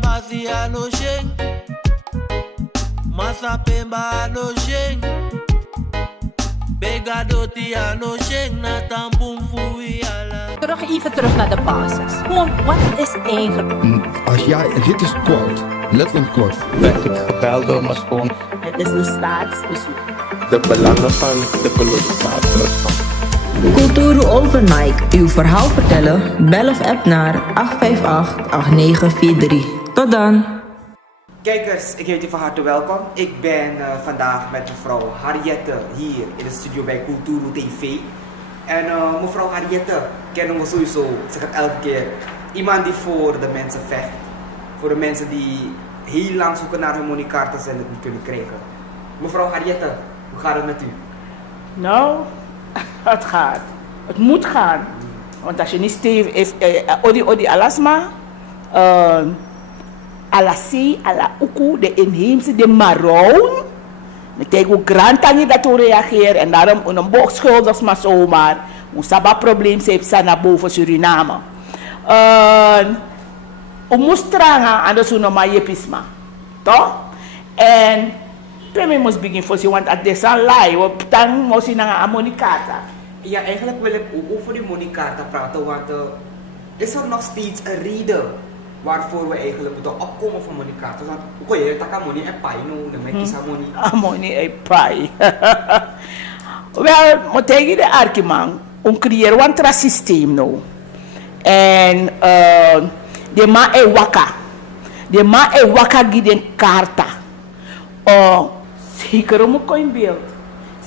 Basi ano sheng, Masa Pemba ano sheng, Begadoti ano sheng, na tampung fui ala. Even terug naar de basis. Gewoon, wat is eigenlijk? Als jij, dit is kort, letterlijk kort. Werd ik gebeld door mijn schoon. Het is een staatsbezoek. De belangen van de kolonisator. Kulturu Overnight. Uw verhaal vertellen? Bel of app naar 858-8943. Tot dan. Kijkers, ik heet u van harte welkom. Ik ben vandaag met mevrouw Harriette hier in de studio bij Kulturu TV. En mevrouw Harriette kennen we sowieso, ik zeg het elke keer, iemand die voor de mensen vecht. Voor de mensen die heel lang zoeken naar hun moneykaarten en het niet kunnen krijgen. Mevrouw Harriette, hoe gaat het met u? Nou, het gaat. Het moet gaan. Want als je niet stevig is, odi alasma, alasi, ala uku, de inheemse, de maroon. Ik denk hoe grantanje dat we reageren en daarom een boogschuldig maar zomaar. Moesaba probleem heeft naar boven Suriname. We moesten strangen aan de zonoma jepisma. Toch? En we moesten beginnen voor ze, want het is een lie. We moesten naar een moneykaarta. Ja, eigenlijk wil ik ook over die moneykaarta praten, want is er nog steeds een reden waarvoor we eigenlijk moeten opkomen voor moneykaarten? Want oké, je hebt money en pai, dan met die money. Money en pai. Wel, moet tegen de argument, om creëren een systeem nou. En de ma e waka. De ma e waka giden karta. Zeker moet komen beeld.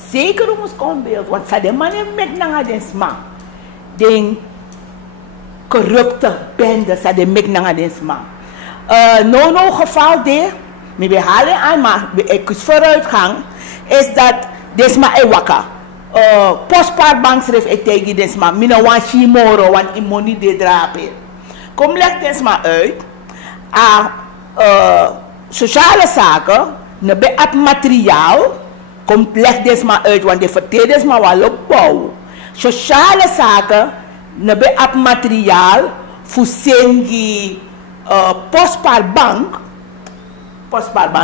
Zeker moet komen beeld, want ze de mannen met nanga den sma. Den corrupte bende, ze de mek nanga den sma. No geval de, we halen aan, maar ik is vooruitgang, is dat desma e waka. Postpaardbank schreef ik tegen desma, mina wan shimoro, wan imoni de drape. Kom leg desma uit, sociale zaken, nebe at materiaal, kom leg desma uit, want de vertel desma wel opbouw. Sociale zaken, nebe at materiaal, fusengi postpaardbank,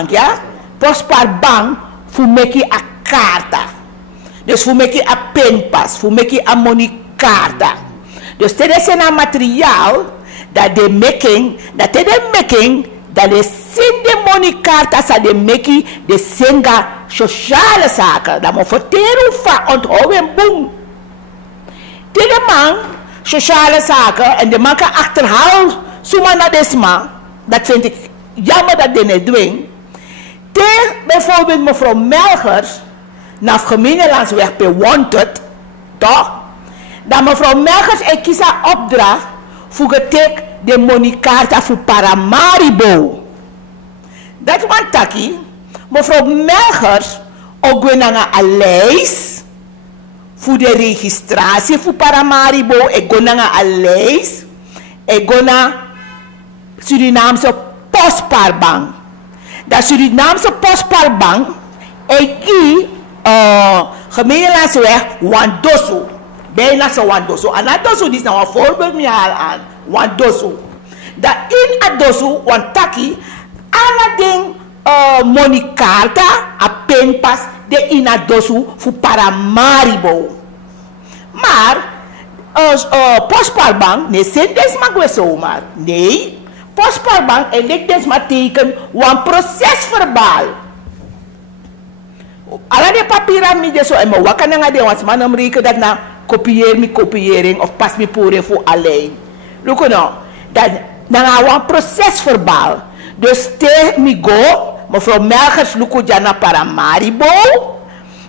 ja? Postpaardbank, fu meki a karta. Dus voor meki a pinpas, voor meki a moneykaarta. Dus dit is een materiaal dat de making, dat de sin de moneykaarta sa de meki de singa sociale zaken. Dat moet verteren van onthouden boem. Dit man sociale zaken en de man kan achterhalen suma na desma. Dat vind ik jammer dat die niet doen. Bijvoorbeeld mevrouw Melgers naar gemeentelandsweg per wanted, toch? Dat mevrouw Melgers kies haar opdracht voor getek de moneykaarta voor Paramaribo. Dat want taki, mevrouw Melgers ook weer naar een lijst voor de registratie voor Paramaribo. Ik ga naar een lijst. Ik ga naar Surinaamse postpaardbank. Dat Surinaamse postpaardbank, ik gie gemeentelandsweg Wandosu. Bijna zo Wandosu. En Wandosu is nou een voorbeeld meer aan. Wandosu. Dat in Adosu, Wantaki, alle ding moneykaarta, a penpas, de in Adosu voor Paramaribo. Maar, postpaardbank, nee, zijn desma gwe zomaar. Nee, postpaardbank, ligt desma teken, een procesverbaal. Alla de papieren zo en me wakker naar de want man om rekenen dat na kopiëring of pas me poren voor alleen. Look nou, dat na een procesverbaal. Dus te mi go, mevrouw Melgers luku jana Paramaribo,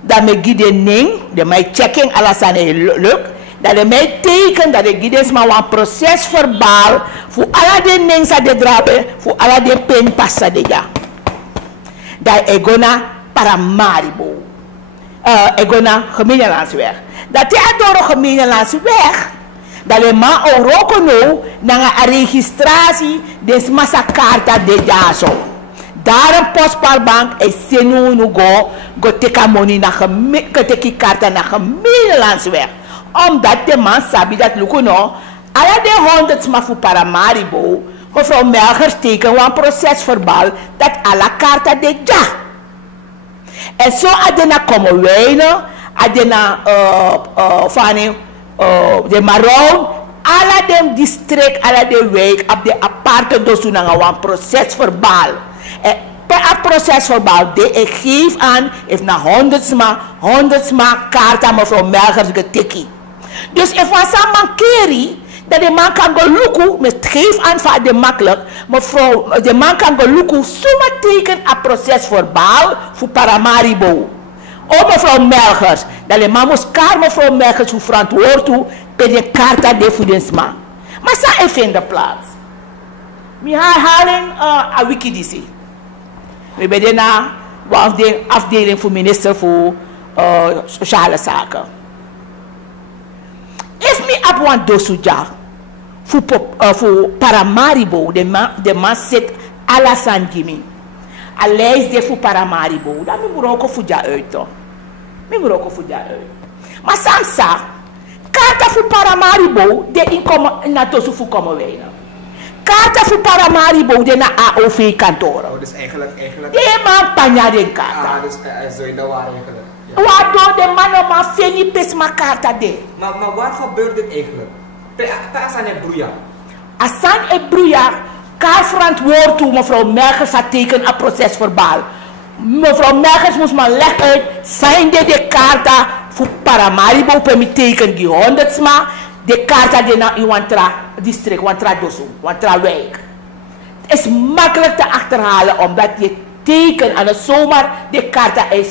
dat me gide ning, de mij checking alles aan lukt, dat de mij teken dat de gides maar een procesverbaal voor alle de ning sa de drape, voor alle de pen passa de ja. Dat egona Paramaribo. Egona gemeentelandsweg. Dat is door de gemeentelandsweg. Dat je maar ook nou naar een registratie des massakaarta de jaso. Daar een postpaardbank is senu nu go teka money naar kaarta naar gemeentelandsweg. Omdat de man sabi dat luko no, alle de 100 maar voor Paramaribo, mevrouw Melgers tekent een procesverbaal dat à la carta de ja. En zo adena komen wijnen, adena de Maroon, alle de district, alle de wijk, op de aparte dosunan een procesverbaal. En per procesverbaal, ik geef aan, heeft na 100 ma kaarten mevrouw Melgers getekend. Dus if we samen keren, dat de man kan gaan lukken, met geef aan van de makkelijk, mevrouw, de man kan gaan lukken, zomaar teken een procesverbaal voor Paramaribo. O mevrouw Melgers, dat de man moest kaart mevrouw Melgers voor verantwoord toe, per de karta de voedingsma. Maar ze even in de plaats. We herhalen een wikidisi. We hebben daarna de afdeling voor minister voor sociale zaken. If me op een dosuja voor Paramaribo, de man zit à la San Jimmy. A lijst de voor Paramaribo. Dat moet ook voor jou uit toch? Me moet ook voor jou uit. Maar samsa, kaarten voor Paramaribo, de inkomen naar dosu voor komen wijnen. Kaarten voor Paramaribo, de naar AOV kantoren. Oh, dus eigenlijk. De man panja de kaarten. Ah, dus zo in de waar eigenlijk. Waardoor de man maar feni pes ma kaarta de. Maar wat gebeurt dit eigenlijk? Asan e broeia. Asan e broeia. Kaar verantwoord toe mevrouw Melgers had teken een procesverbaal. Mevrouw Melgers moest maar leggen uit. Zijn de kaarta voor Paramaribo per me teken die 100 ma. De kaarta die naar uw district, wantra dosu, wantra wijk. Het is makkelijk te achterhalen omdat je teken aan de zomer de kaarta is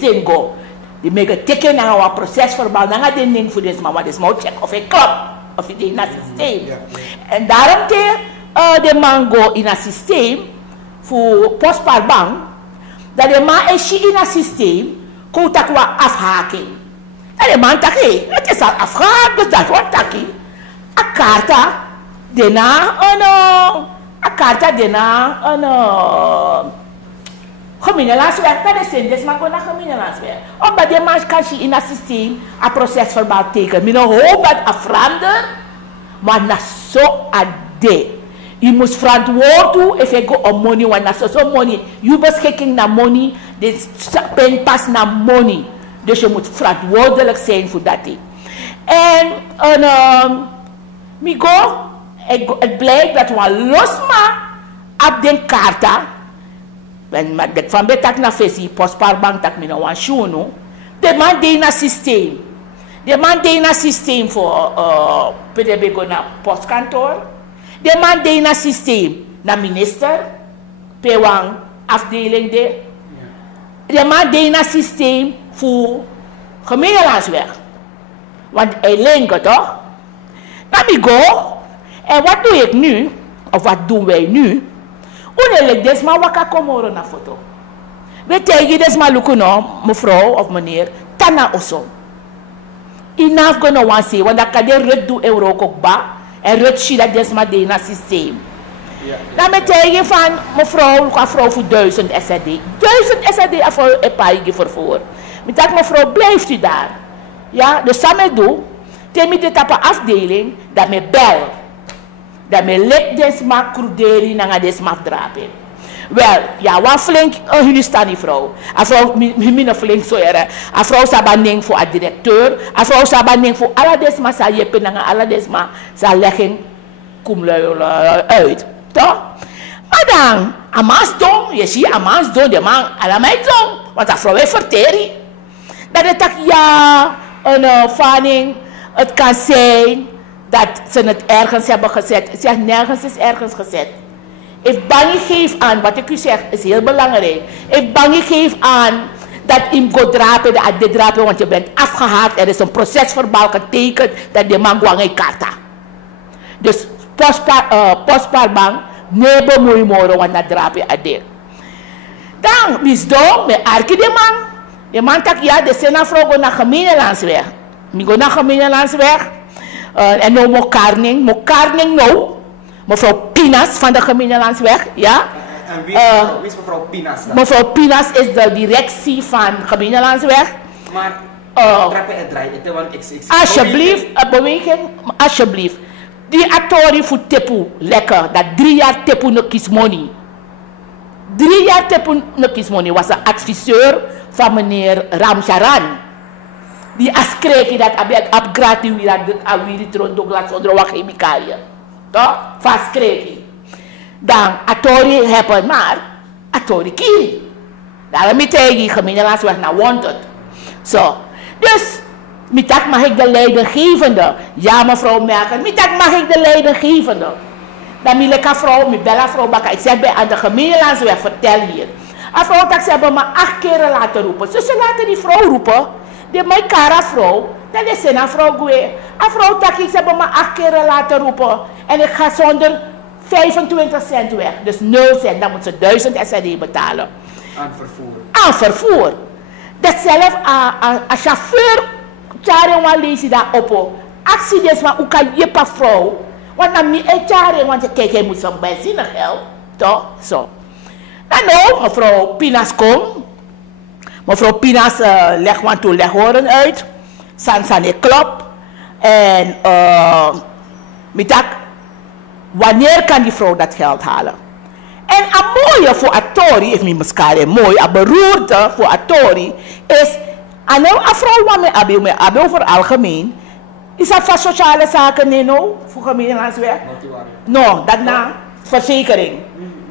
zingo. Die maken teken naar een procesverbaal. Dan gaat je niet voor deze man, want is maar check of het klopt. Of het in het systeem. En daarom de man go in het systeem voor postpaarbank. Dat de man is in het systeem, komt dat wat afhaking. En de man zegt, hey, het is al afgehaakt, dus dat wordt takkie. Een kaarta, daarna een gemeenschapswerk, dat is zin, dus maar gewoon een gemeenschapswerk. Omdat de man kan je in het systeem een procesverbaal tekenen. Ik hoop dat het verandert, maar na zo ade. Je moet verantwoord doen, if je go on money, want na zo money, je beschikking naar money, de pen pas naar money. Dus je moet verantwoordelijk zijn voor dat ding. En het blijkt dat we losma op de kaarta, van betak na fesi, postpaarbank tak mina wan shuno, de man deed na systeem. De man deed na systeem voor PDB go na postkantoor. De man deed na systeem na minister, pewang afdeling de. De man deed na systeem voor gemeenschapswerk. Want hij lengt toch? Dan ik go. En wat doe ik nu? Of wat doen wij nu? Unelik desma waka komoro na foto. We tegen desma lukuno, mevrouw of meneer, tana oso. Enough gonna want say, want dat kan de rut do euro kokba. En rut shida desma de na systeem. Dan met tegen van mevrouw voor 1000 SRD. 1000 SRD voor een paar vervoer. Met dat mevrouw blijft u daar. Ja, dus samen doe. Tegen dit op een afdeling dat me bel. Dat me lek desma kruderi na desma drapen. Wel, ja, wat flink jullie staan die vrouw. A vrouw minder flink zo er. A vrouw sabaning voor a directeur. A vrouw sabaning voor alle desma sa jepen na alle desma sa legging kumlui uit. Toch? Maar dan, amans dom, je ziet amans dom, de man, allemaal dom. Want dat vrouw heeft vertering. Dat het tak ja, een vanning, het kan zijn dat ze het ergens hebben gezet. Ik zeg, nergens is ergens gezet. If Bangi geeft aan, wat ik u zeg, is heel belangrijk. If Bangi geeft aan dat hem go drapen, dat de drapen, want je bent afgehaakt, er is een procesverbaal getekend, dat de man guange karta. Dus postpaarbank, nee bemoei moro, want dat drapen ade. Dan, misdom, me arki de man. De man tak ja, de sena vrouw go naar gemeenschapsweg. Mi go naar gemeenschapsweg. En nou mo karning nou. Mevrouw Pinas van de gemeenschapsweg, ja. En wie is mevrouw Pinas dan? Mevrouw Pinas is de directie van gemeenschapsweg. Maar, trappen en draaien, want ik alsjeblieft, beweging, alsjeblieft. Die atori voor tepu, lekker. Dat 3 jaar tepu no kismoni. 3 jaar tepu no kismoni was een adviseur van meneer Ramcharan. Die askreki dat abek upgrade wie dat awiri tron Douglas onder wat chemicaliën. Toch? Vaskreki. Dan atori hebben maar atori kiri. Daarom met die gemeenschap weg naar wanted. Zo. Dus Mitak mag ik de leidinggevende. Ja, mevrouw Merkel. Mitak mag ik de leidinggevende. Dan mileka vrouw, mi bella vrouw baka. Ik zeg bij aan de gemeenschap, vertel hier. Een vrouw dat ze hebben me 8 keer laten roepen. Dus ze laten die vrouw roepen. Die mijn kara vrouw. Dat is een vrouw goeie. Een vrouw dat ik ze hebben me 8 keer laten roepen. En ik ga zonder 25 cent weg. Dus 0 cent. Dan moet ze 1000 SRD betalen. Aan vervoer. Aan vervoer. Dat zelf een chauffeur. Tjaren wan lees je daar op. Actie dus maar hoe kan je pa vrouw. Want dan niet tjaren, want kijk, hij moet zo'n benzine geld. Toch? Zo. Dan nou, mevrouw Pinas komt. Mevrouw Pinas legt want toe leghoren uit. Sansane klop. En mitak, wanneer kan die vrouw dat geld halen? En een mooie voor Atori, if mi muskare mooi, een beroerte voor Atori is. En nou, een vrouw wat me abel voor algemeen, is dat van sociale zaken, nee, no? Voor gemeenschapswerk? No, dat na verzekering.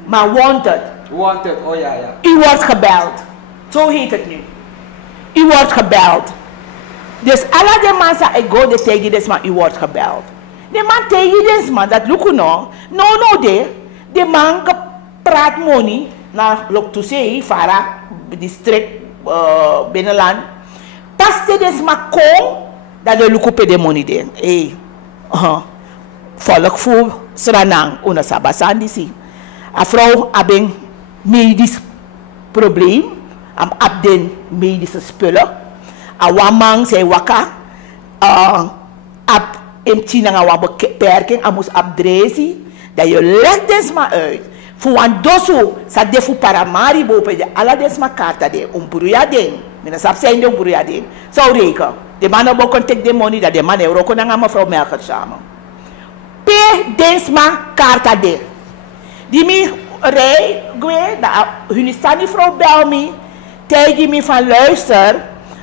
Maar wanted. Wanted, oh ja, ja. U wordt gebeld. Zo heet het nu. U wordt gebeld. Dus alle de mensen ik go de tegen deze man, u wordt gebeld. De man tegen deze man, dat lukt no. No, de man praat money naar Loktoesee, Vara, district binnenland. Pas deze man kom, dat de lukt de money de. Hey, volk voor Sranang, una sabasandi si. A vrouw hebben medisch probleem, am abden medische spullen. A wamang zei waka, ab emti na wa beperking, a moest abdresi, dat je legt des maar uit. Voor een dosu, sa defu paramaribo, pe de ala des maar karta de, bruya ding. Mina sap zijn de bruya ding. Zou reken. De man op contact de money, dat de man euro kon aan mevrouw Merkel samen. Pe des maar karta de. Die mi rij, hun stani vrouw bel me, tegen me van luister,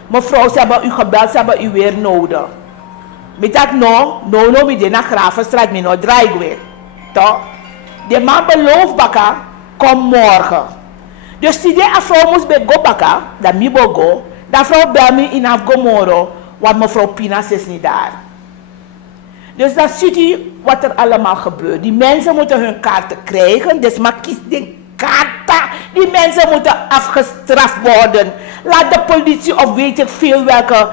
mevrouw, ze hebben u gebeld, ze hebben u weer nodig. Met dat no, met de naar Gravenstraat, me no draai weer. Toch? De man belooft baka, kom morgen. Dus die de vrouw moest bij go baka, dat mi go, dat vrouw bel me in Afgomoro, want mevrouw Pinas is niet daar. Dus dan ziet u wat er allemaal gebeurt. Die mensen moeten hun kaarten krijgen. Dus maar kies de kaarten. Die mensen moeten afgestraft worden. Laat de politie of weet ik veel welke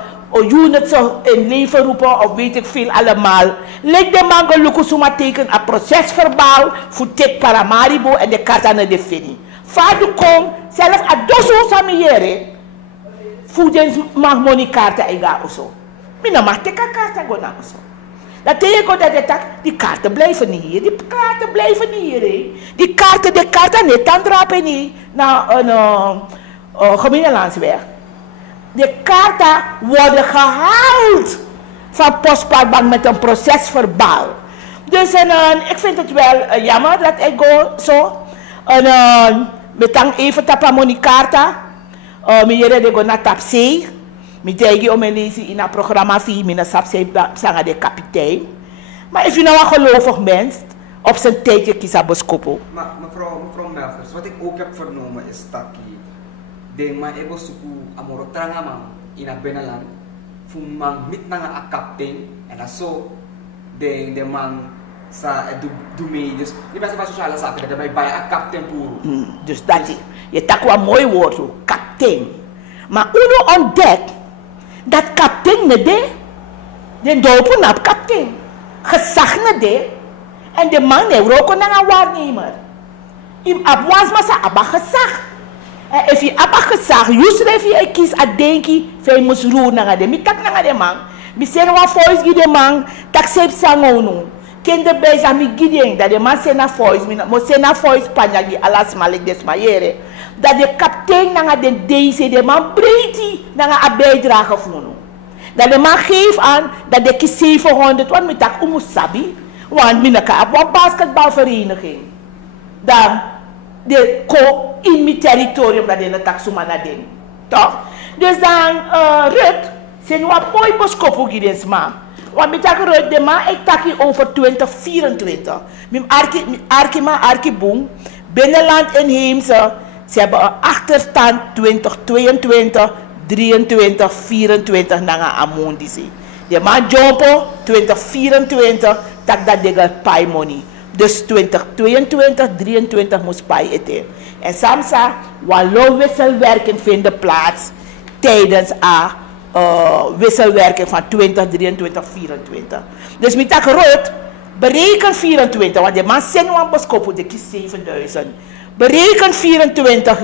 units in leven roepen of weet ik veel allemaal. Leg de man gelukkig teken een procesverbaal voor tek paramaribo en de kaarten naar de fini. Vader kom zelf a dozo samiere. Voor de mag money kaarten ega oso. Mina mag teka kaarten go na oso. Dat betekent dat die kaarten blijven niet hier. Die kaarten blijven niet hier. Die kaarten niet dan drapen niet naar een gemeenschapsweg. De kaarten worden gehaald van Postpaardbank met een procesverbaal. Dus ik vind het wel jammer dat ik go zo. Met even tapamoni kaarten. Mijere de go naar tapzee. Ik denk om lezen in een programma via mijn sapsang de kapitein. Maar als je nou een gelovig mens, op zijn tijdje kies beskoppen. Maar mevrouw Melgers, wat ik ook heb vernomen is dat de man ebo suku amoro tranga man in het binnenland, voor man met naar een kapitein en dat zo de man sa doe mee. Dus die mensen van sociale zaken dat mij bij een kapitein poer. Dus dat je tak wel mooi woord, kapitein. Maar uno ontdekt dat kapitein ne de dopen op kapitein. Gezag ne de. En de man ne roken naar een waarnemer. Im abwaas maar sa abba gezag. En als je abba gezag, juist if je kies a denki, veel moest roer naar de. Mi tak naar de man. Mi zeggen wat voice gi de man, tak seep sangono. Kinder bij zijn mi gideng dat de man sena voice, mo sena voice panyagi alas malik desmayere. Dat de kapitein naar de deze de man breedte naar een bijdrage voelen. Dat de man geeft aan dat de kies 700, want met dat umusabi, Want minaka op een basketbalvereniging. Dan de ko in mijn territorium dat in het taxumana ding. Toch? Dus dan Rut, zijn wat mooi boskopo gids ma. Want met dat Rut de ma ik taki over 2024. Mim arki boom. Binnenland en Heemse. Ze hebben een achterstand 2022, 23, 24 na amondisi. De man jumpo 2024 tak dat de pay money. Dus 2022, 23 moest pay eten. En samsa wallo wisselwerking vinden plaats tijdens a wisselwerking van 2023, 24. Dus met dat rood bereken 24, want de man zijn een boskopo de kies 7000. Bereken 24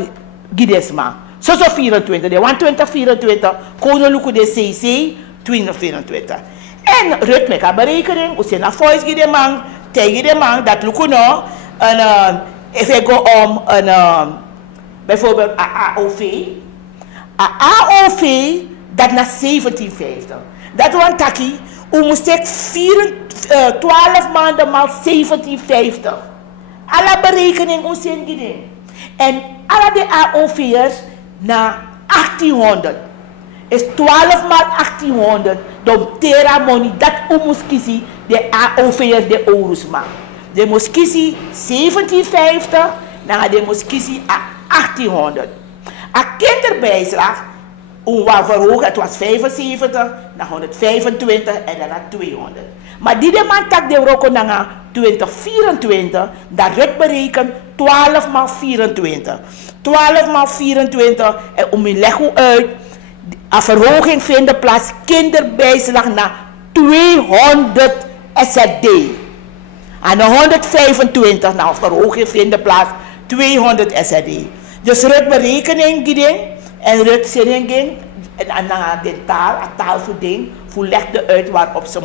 gidesma. Zo 24, de 2024 kono luku de CC 2024. En Rut met haar berekening, we zijn naar voice gidemang, tegen de man dat luku no. En if go om een bijvoorbeeld AOV. AOV dat naar 1750. Dat want taki, u moest 12 maanden maal 1750. Alle berekening ons zijn gedaan. En alle de AOV'ers naar 1800. Is 12 maal 1800. Dan tera money dat u moest kiezen de AOV'ers de euro's maken. De moest kiezen 1750. Dan de moest kiezen 1800. A kinderbijslag, verhoogd, het was 75, naar 125 en dan naar 200. Maar die de man tak de roko naar 2024, dat Rut berekent 12 maal 24. 12 maal 24, en om je leggen uit, een verhoging vindt plaats, kinderbijslag naar 200 SRD. En 125, nou verhoging vindt plaats, 200 SRD. Dus Rut berekening ging en Rut zin ging en dan de taal, een taalvoeding, voor legde uit waarop ze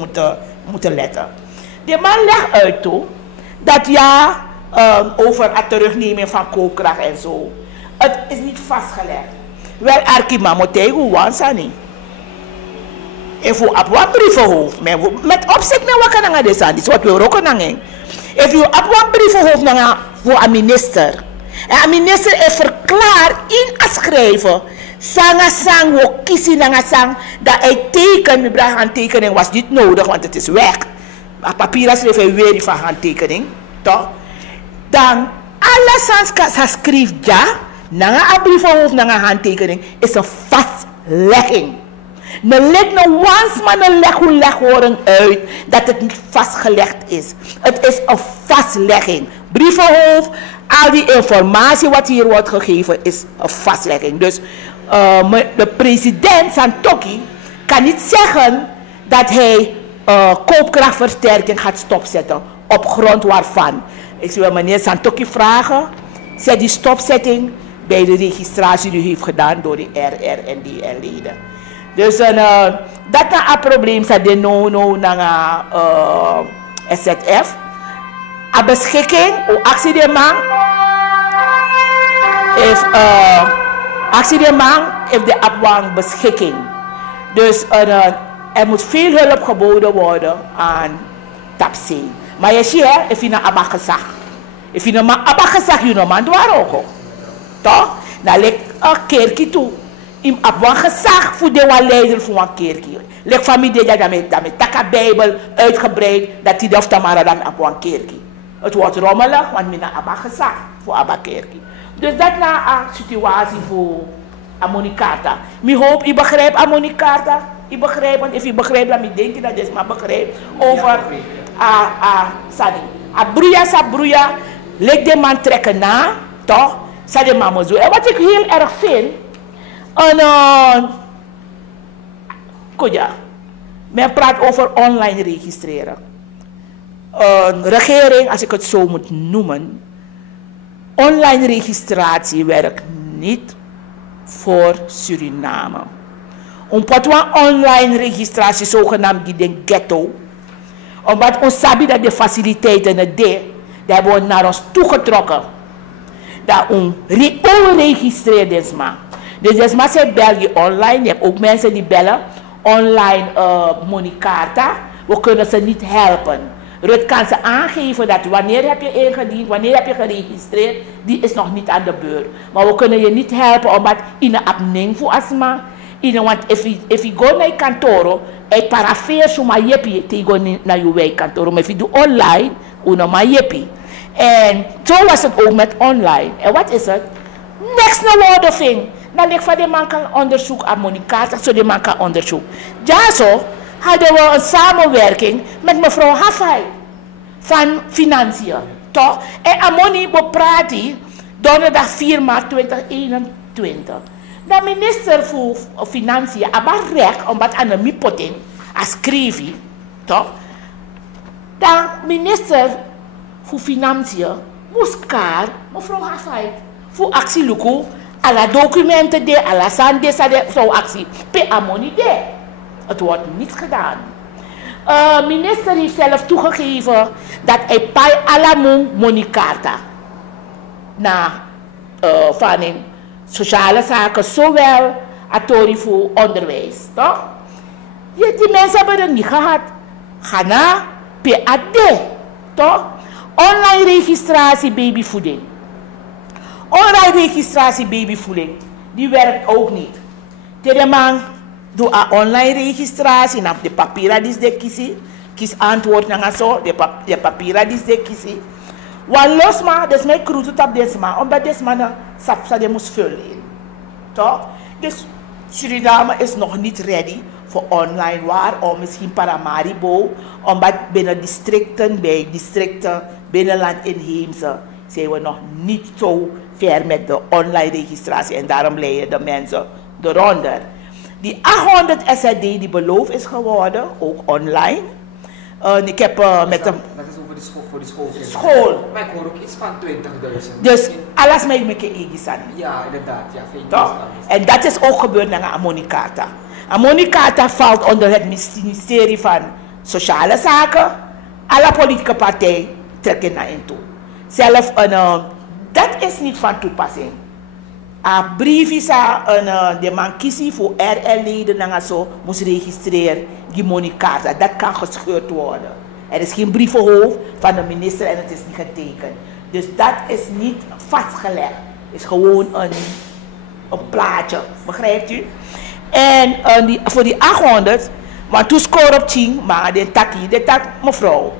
moeten letten. De man legt uit toe dat ja, over het terugnemen van koopkracht en zo. Het is niet vastgelegd. Wel arkima motego wansani. En voor op wat brievenhoofd, met opzet met wat kan je dat is wat we ook nangen. If you op wat brievenhoofd nangen voor een minister. En een minister is verklaard in het schrijven. Sanga sang wo kisi nanga sang dat hij teken, mijn bracht handtekening was niet nodig, want het is weg. Papier schreef hij weer van handtekening, toch? Dan alle sans schreef ja, nanga een brievenhoofd nanga handtekening is een vastlegging. Ne leg no once maar ne leg horen uit dat het niet vastgelegd is. Het is een vastlegging. Brievenhoofd, al die informatie wat hier wordt gegeven is een vastlegging. Dus de president Santokhi kan niet zeggen dat hij koopkrachtversterking gaat stopzetten op grond waarvan. Ik wil meneer Santokhi vragen, zet die stopzetting bij de registratie die u heeft gedaan door de RR en DL-leden. Dus dat is een probleem dat de no naar SZF. A beschikking, o actie de man, actie de man heeft de afwang beschikking. Dus er moet veel hulp geboden worden aan tapsie. Maar je ziet, if je naar abakazag. If je naar abakazag, je naar man dwar ook. Toch? Dan ligt een keertje toe. In afwang gezag voor de leider voor een keertje. Ligt familie dat met taka Bijbel uitgebreid, dat die de tamara dan op een keertje. Het wordt rommelig, want men hebben gezag voor abakerkie. Dus dat is een situatie voor Amonikata. Ik hoop je begrijpt Amonikata. Je begrijpt, want als je begrijpt, dan denk je dat je maar begrijpt over Sani. Abruya, leg de man trekken na, toch? Sadi mama zo. En wat ik heel erg vind, men praat over online registreren. Een regering, als ik het zo moet noemen, online registratie werkt niet voor Suriname. Omdat we online registratie zogenaamd in de ghetto, omdat ons sabi dat de faciliteiten het deed, dat hebben we naar ons toegetrokken. Dat onregistreerd is maar. Dus desma zei België online, je hebt ook mensen die bellen online Monicarta, we kunnen ze niet helpen. Rut kan ze aangeven dat wanneer heb je ingediend, wanneer heb je geregistreerd, die is nog niet aan de beurt. Maar we kunnen je niet helpen omdat in een abning voor asma. Want if you go naar je kantoor, ik parafeer zo maar jeppie tegen naar je wijkkantoor. Maar if je doet online, uno maar jeppie. En zo was het ook met online. En wat is het? Niks naar woorden ving. Dan denk ik van die man kan onderzoek aan Monica, zo die man kan onderzoek. Ja zo hadden we een samenwerking met mevrouw Hafai van Financiën. Toch? En Amoni bepraat donderdag 4 maart 2021. De minister voor Financiën had recht om wat aan de mipoting als schreef, toch? De minister voor Financiën moest kaar mevrouw Hafai voor actie lukken. Alle documenten de, alle sande zo actie. Pe Amoni de. Het wordt niets gedaan. De minister heeft zelf toegegeven dat hij bij alle monikaarta na van sociale zaken, zowel als voor onderwijs. Toch? Die mensen hebben het niet gehad. Ga naar PAD. Toch? Online registratie babyvoeding. Online registratie babyvoeding. Die werkt ook niet. De man doet een online registratie. En de papieren die ze kiezen. Kies antwoord naar zo. De papieren die ze kiezen. Want los maar, dus mijn kroet op deze man. Omdat deze man sapsa moest vullen. Toch? Dus Suriname is nog niet ready voor online waar. Of misschien Paramaribo. Omdat binnen districten, bij districten, binnenland inheemse, zijn we nog niet zo ver met de online registratie. En daarom leiden de mensen eronder. Die 800 SRD die beloofd is geworden, ook online. Ik heb met hem. Dat is over de school, voor de school. School. Maar ik hoor ook iets van 20.000. Dus alles met je eigen. Ja, inderdaad. Ja, toch? En dat is ook gebeurd naar Amonicata. Amonicata valt onder het ministerie van Sociale Zaken. Alle politieke partijen trekken naar in toe. Zelf dat is niet van toepassing. Een brief is de man kiezen voor RL-leden en zo moest registreren die monikaarta. Dat kan gescheurd worden. Er is geen brievenhoofd van de minister en het is niet getekend. Dus dat is niet vastgelegd. Het is gewoon een plaatje. Begrijpt u? En voor die 800, maar toen score op 10, maar de tak mevrouw.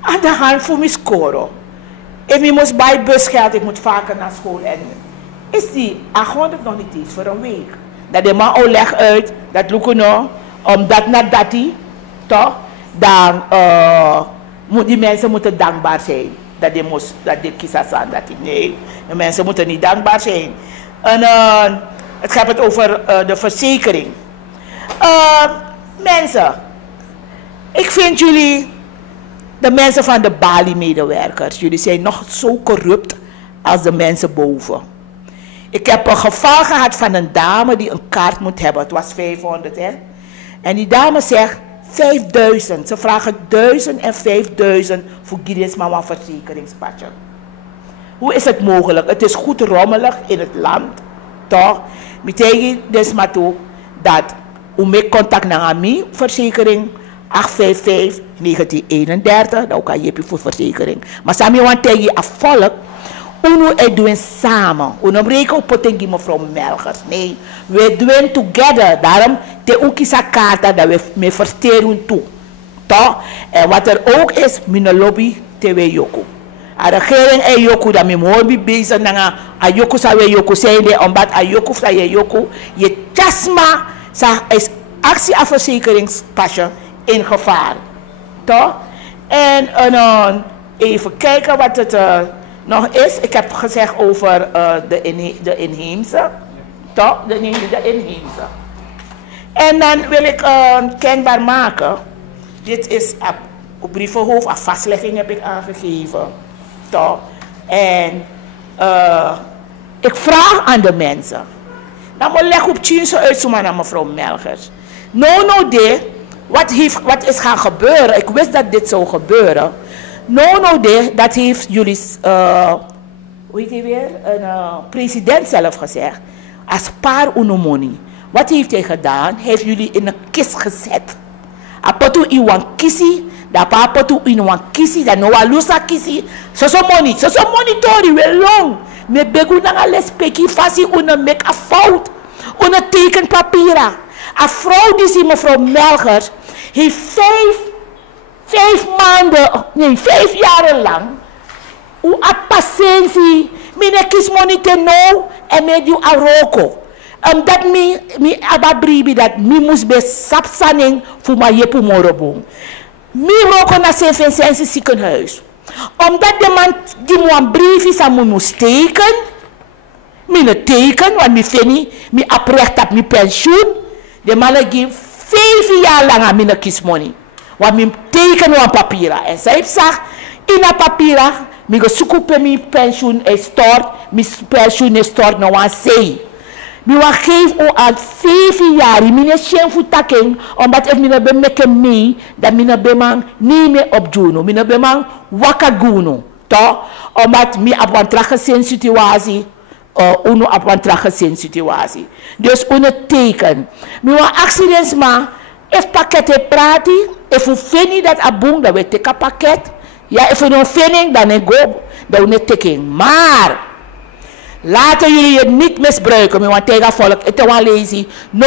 Aan de hand voor mijn score. Ik moest bij busgeld, ik moet vaker naar school en is die 800 nog niet eens voor een week. Dat de man ook legt uit, dat lukt nog, omdat naar dat die, toch, dan die mensen moeten dankbaar zijn. Dat die kiezen aan dat die. Nee, de mensen moeten niet dankbaar zijn. En het gaat het over de verzekering. Mensen, ik vind jullie, de mensen van de Bali-medewerkers, jullie zijn nog zo corrupt als de mensen boven. Ik heb een geval gehad van een dame die een kaart moet hebben. Het was 500, hè. En die dame zegt 5000. Ze vragen 1000 en 5000 voor Gideonsma een verzekeringspatje. Hoe is het mogelijk? Het is goed rommelig in het land, toch? Meteen dus maar toe dat hoe meer contact naar mijn verzekering 855 1931, dan kan je voor verzekering. Maar samen want tegen je afvallen. Uno het doen samen. Uno breken op potentie mevrouw Melgers. Nee, we doen together. Daarom te ook is een kaart dat we mee versteren toe. Toch? En wat er ook is, mijn lobby te we joko. De regering en joko dat mijn hobby bezig na a joko sa we joko zijn omdat a joko sa je joko je chasma sa is actie afverzekeringspasje in gevaar. Toch? En even kijken wat het nog is. Ik heb gezegd over de inheemse. Toch? De inheemse. En dan wil ik kenbaar maken. Dit is op brievenhoofd, een vastlegging heb ik aangegeven. Toch? En ik vraag aan de mensen. Dan moet leg op tien uit zomaar naar mevrouw Melgers. Wat is gaan gebeuren? Ik wist dat dit zou gebeuren. Dat heeft jullie, hoe heet hij weer? Een president zelf gezegd. Als paar unomoni. Wat heeft hij gedaan? Hij heeft jullie in een kist gezet. Apatu iwan kisi, da apatu iwan kisi, da no alusa kisi. So monitori wel long. Me begu na les peki fasi una make a fout. Una teken papiera. A vrouw die zie mevrouw Melchers heeft 5 jaren lang u a patiëntie mine kies monite no en me du a roko. Dat mi ababribi dat mi mus be sapsaning voor ma jepu morobong. Mi roko na Sint-Vincent ziekenhuis. Omdat de man die mo een brief is aan moest teken. Mine teken, want mi fini, mi aprecht op mi pensioen. De man geeft 5 jaar lang aan mine kies money. Want mi teken aan papiera. En zij zegt, in a papiera, mi go sukupe mi pensioen is stort, mi pensioen is stort nou aan zij. Mi wa geef o al 5 jaar, mi ne shen futaking, omdat if mi ne be meke mee, dat mi ne be man niet meer op juno, mi ne be man wakaguno, to, omdat mi op een trage situatie, uno op een trage situatie. Dus uno teken. Mi wa accidents ma, if pakket prati, if u fini dat abung, dan we teka pakket, ja, if u no fini, dan ne go, dan we teken. Maar, laten jullie het niet misbruiken, want tegen volk, het is wel lazy. No,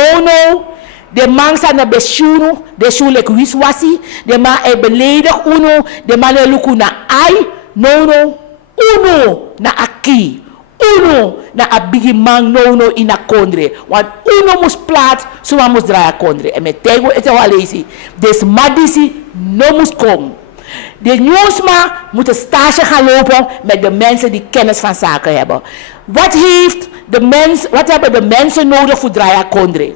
de man zijn naar besjoen, de schoen ik wiswasi, de man is beledig, uno, de man is luku na ai, no, uno na aki, uno na a bigi man, no, in a kondre. Want uno moest plaats, zo so moest draaien kondre. En met tegen het is wel lazy. Dus madisi no moest komen. De nieuwsma moet een stage gaan lopen met de mensen die kennis van zaken hebben. Wat hebben de mensen nodig voor draaien kondre?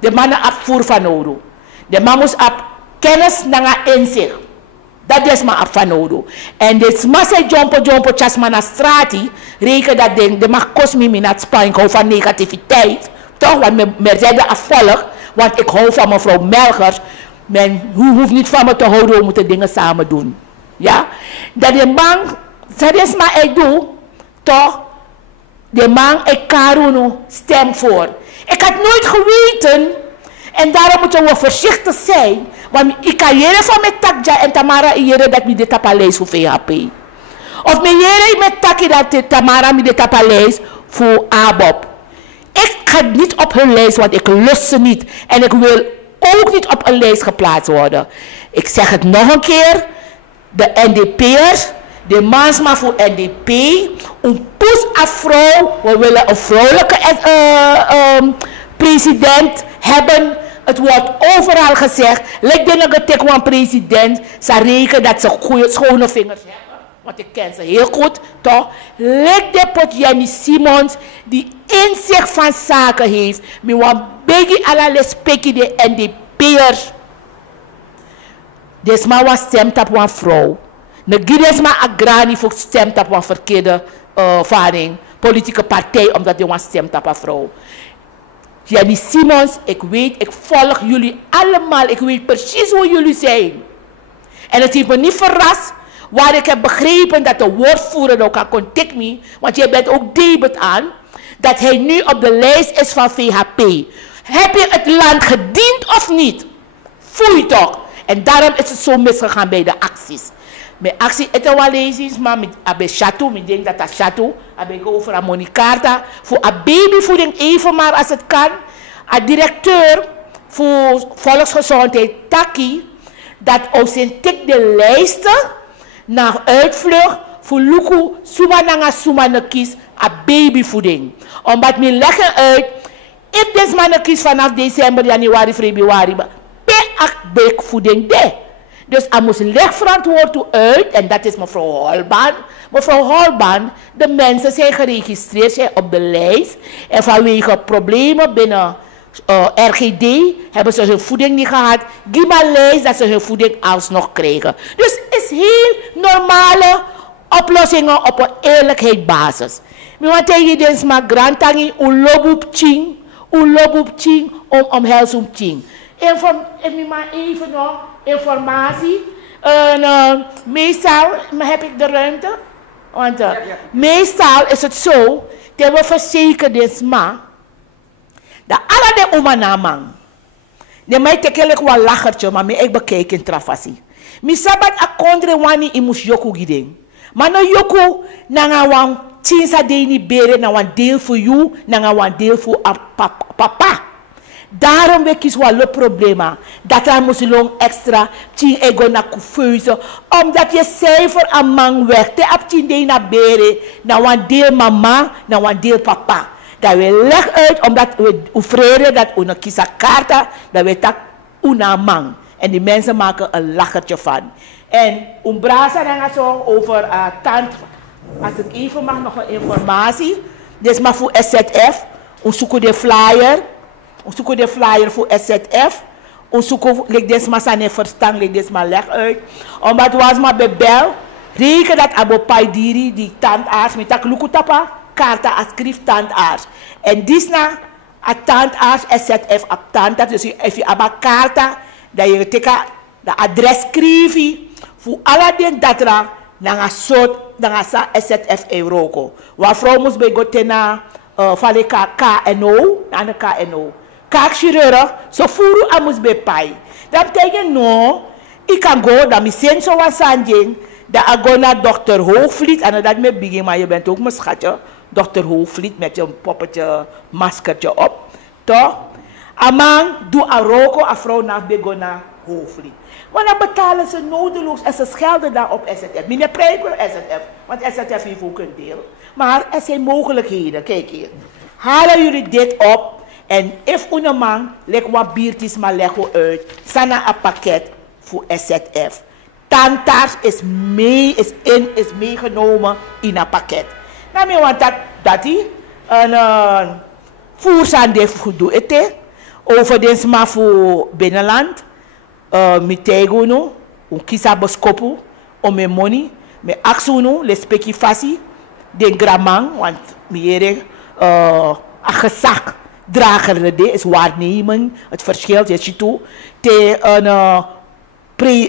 De mannen afvoer van nodig. De man moet op kennis naar inzicht. Dat is maar op van nodig. En dit massa jompo chasma na strati, reken dat de mag kost me naar Spanje. Ik hou van negativiteit. Toch? Want me zeggen afvallig. Want ik hou van mevrouw Melchers. Men hoeft niet van me te houden, we moeten dingen samen doen. Ja? Dat de man, dat is maar ik doe, toch? De man, ik karuno, stem voor. Ik had nooit geweten, en daarom moeten we voorzichtig zijn, want ik kan jaren van mijn takja en Tamara jaren dat we de tapalees voor VHP. Of mijn jaren met takje dat Tamara met de tapalees voor ABOP. Ik ga niet op hun lijst, want ik lust ze niet. En ik wil ook niet op een lijst geplaatst worden. Ik zeg het nog een keer. De NDP'ers, de mansma voor NDP, een poes afro, we willen een vrouwelijke president hebben. Het wordt overal gezegd, lijkt de negetek van president, ze rekenen dat ze goede schone vingers hebben. Want ik ken ze heel goed, toch? Lijkt de pot Jenny Simons, die inzicht van zaken heeft, met wat begi alle spekkie de NDP'ers. Dus maar wat stemt op een vrouw. Ne gides maar agrani voor stemt op een verkeerde politieke partij, omdat je wat stemt op een vrouw. Jenny Simons, ik weet, ik volg jullie allemaal, ik weet precies hoe jullie zijn. En het heeft me niet verrast. Waar ik heb begrepen dat de woordvoerder ook kan contact me, want jij bent ook debet aan, dat hij nu op de lijst is van VHP. Heb je het land gediend of niet? Foei toch. En daarom is het zo misgegaan bij de acties. Mijn actie is wel lezen, maar met Chateau, ik denk dat dat Chateau, heb ik over aan Monicarta, voor een babyvoeding even maar als het kan. Een directeur voor volksgezondheid, Taki, dat ook zijn tik de lijsten naar uitvlucht voor luku sumananga sumanekis a babyvoeding. Omdat we leggen uit, if deze mannen kies vanaf december, januari, februari, per akbeekvoeding de. Dus er moest legverantwoord uit, en dat is mevrouw Holban. Mevrouw Holban, de mensen zijn geregistreerd, zijn op de lijst. En vanwege problemen binnen RGD hebben ze hun voeding niet gehad. Geef maar lijst dat ze hun voeding alsnog krijgen. Dus het is heel normale oplossingen op een eerlijkheidsbasis. We want tegen deze maar grantangi ulobup ching om helsum ching. Maar even nog informatie. Meestal heb ik de ruimte. Want meestal is het zo dat we verzekeren deze man. Dat alle de omanamang. De mij tekelijk wel lachertje, maar ik bekijk in trafasi. Mi sabat a kondre wani imus yoku giding. Maar no yoku nanga wan tinsa deni bere na wan deel voor you, nanga wan deel voor papa. Daarom we kies wel het probleem. Dat er moest long extra tien ego na kufeuze. Omdat je cijfer aan man weg. Te ab tien deni na bere, na wan deel mama, na wan deel papa. Dat we leg uit, omdat we oefreren dat we kiezen kaarten, dat we tak una man. En die mensen maken een lachertje van. En Umbrasa dan zo over tand, als ik even mag nog een informatie. Dit is maar voor SZF. We zoeken de flyer. We zoeken de flyer voor SZF. We zoeken, dit maar zijn verstand, dit maar leg uit. Omdat was maar bebel, reken dat abopai diri, die tandarts, met tak lukutapa, kaarten als schrift tandarts. En dit na, a tandarts, SZF, a tandarts, dus als je abba kaarten, dat je teka de adres schrijft voor alle dingen dat er naar een soort SZF Euroko. Waar vrouw moest bij gotena van de KNO, naar de KNO. Kaakchirurg, zo voeren aan moest bij pai. Dat betekent no, ik kan go, dat mijn zin zo was aanjing, dat ik go naar dokter Hoogvliet, en dat met begin, maar je bent ook mijn schatje, dokter Hoogvliet met je poppetje, maskertje op, toch? Een man doet een roko, een vrouw naar Begona Hoofdvliet. Maar dan betalen ze nodeloos en ze schelden dan op SZF. Meneer prijs voor SZF, want SZF heeft ook een deel. Maar er zijn mogelijkheden, kijk hier. Halen jullie dit op en if een man leg wat biertjes maar leggen uit, sana een pakket voor SZF. Tandarts is meegenomen in een pakket. Nou, want dat die een voersaan heeft goed eten. Over de sma voor binnenland, mitego kisa boskopu, om mijn money, met axuno, les speki fasi, de gramang, want meer een gezag drager is waarnemen, het verschil is je toe, de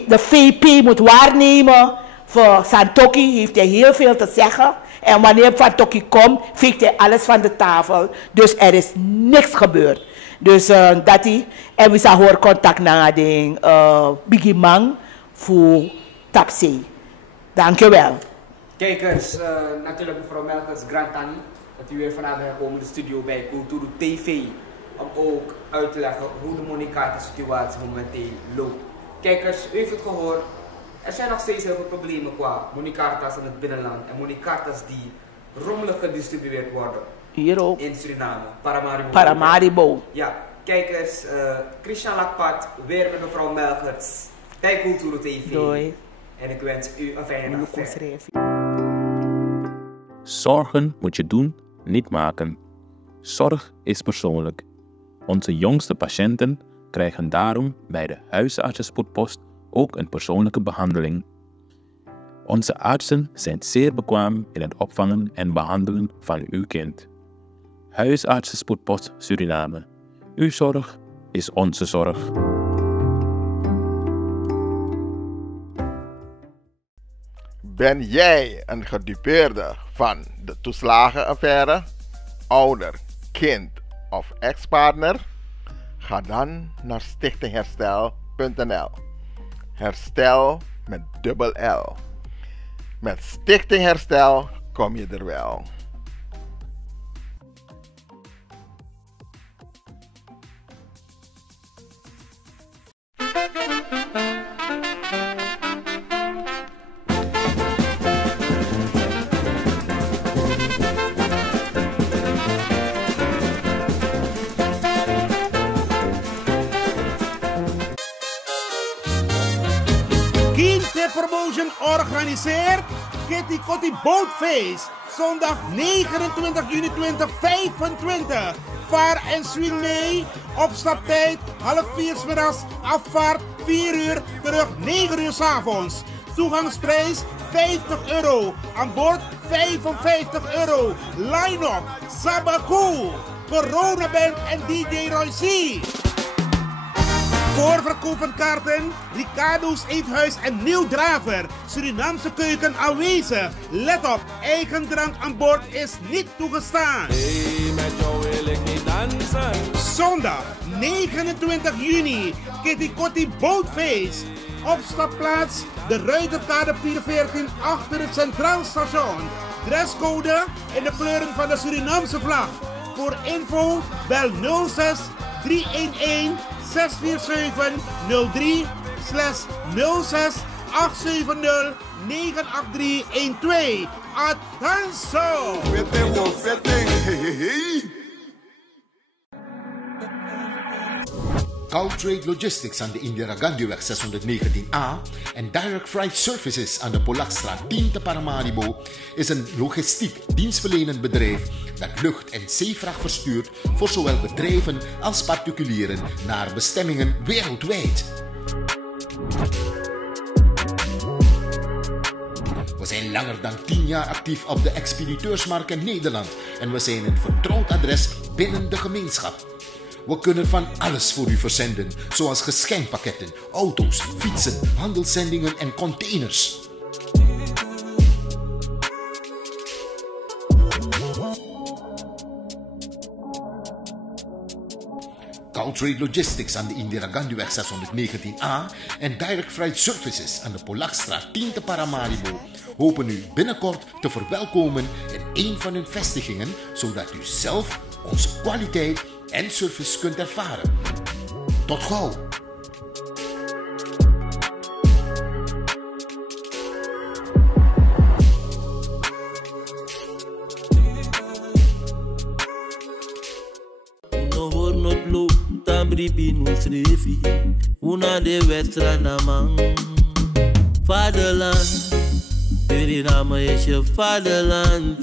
VP moet waarnemen, voor Santoki heeft hij heel veel te zeggen. En wanneer Santoki komt, veegt hij alles van de tafel. Dus er is niks gebeurd. Dus dat hij, en we zijn hoor contact naar de Biggie Man voor Tapsee. Dankjewel. Kijkers, natuurlijk mevrouw Melkers Grantani, dat u weer vanavond gekomen in de studio bij Cultuur TV. Om ook uit te leggen hoe de monikaarten situatie momenteel loopt. Kijkers, u heeft het gehoord. Er zijn nog steeds heel veel problemen qua monikaartas in het binnenland en monikaartas die rommelig gedistribueerd worden. Hier ook. In Suriname, Paramaribo. Ja, kijkers, Christian Lakpat, weer met mevrouw Melkers bij Cultuur TV. Doei. En ik wens u een fijne dag verder. Zorgen moet je doen, niet maken. Zorg is persoonlijk. Onze jongste patiënten krijgen daarom bij de huisartsenspoedpost ook een persoonlijke behandeling. Onze artsen zijn zeer bekwaam in het opvangen en behandelen van uw kind. Huisartsenspoedpost Suriname. Uw zorg is onze zorg. Ben jij een gedupeerde van de toeslagenaffaire, ouder, kind of ex-partner? Ga dan naar stichtingherstel.nl. Herstel met dubbel L. Met Stichting Herstel kom je er wel. Promotion organiseert Kitty Kotti Boatface. Zondag 29 juni 2025. Vaar en swing mee. Opstaptijd 3:30 's middags. Afvaart 4 uur. Terug 9 uur 's avonds. Toegangsprijs €50. Aan boord €55. Line-up Sabaku, Corona Band en DJ Roy C. Voorverkoop van kaarten, Ricardo's Eethuis en Nieuw Draver. Surinaamse keuken aanwezig. Let op, eigen drank aan boord is niet toegestaan. Hey, met jou wil ik niet dansen. Zondag 29 juni, Kitty Kotti Bootfeest. Opstapplaats de Ruiterkade 14 achter het Centraal Station. Dresscode in de kleuren van de Surinaamse vlag. Voor info bel 06 311 647 03 /06 870 98312. Attenzo! Caltrade Logistics aan de Indira Gandhiweg 619A en Direct Freight Services aan de Polakstraat 10 te Paramaribo is een logistiek dienstverlenend bedrijf dat lucht- en zeevracht verstuurt voor zowel bedrijven als particulieren naar bestemmingen wereldwijd. We zijn langer dan 10 jaar actief op de expediteursmarkt in Nederland en we zijn een vertrouwd adres binnen de gemeenschap. We kunnen van alles voor u verzenden, zoals geschenkpakketten, auto's, fietsen, handelszendingen en containers. Caltrade Logistics aan de Indira Gandhiweg 619A en Direct Freight Services aan de Polakstraat 10 te Paramaribo hopen u binnenkort te verwelkomen in een van hun vestigingen, zodat u zelf onze kwaliteit en service kunt ervaren. Tot gauw! No hornot lo tambripi no srefi. Una de westra namang. Vaderland. Suriname is je vaderland.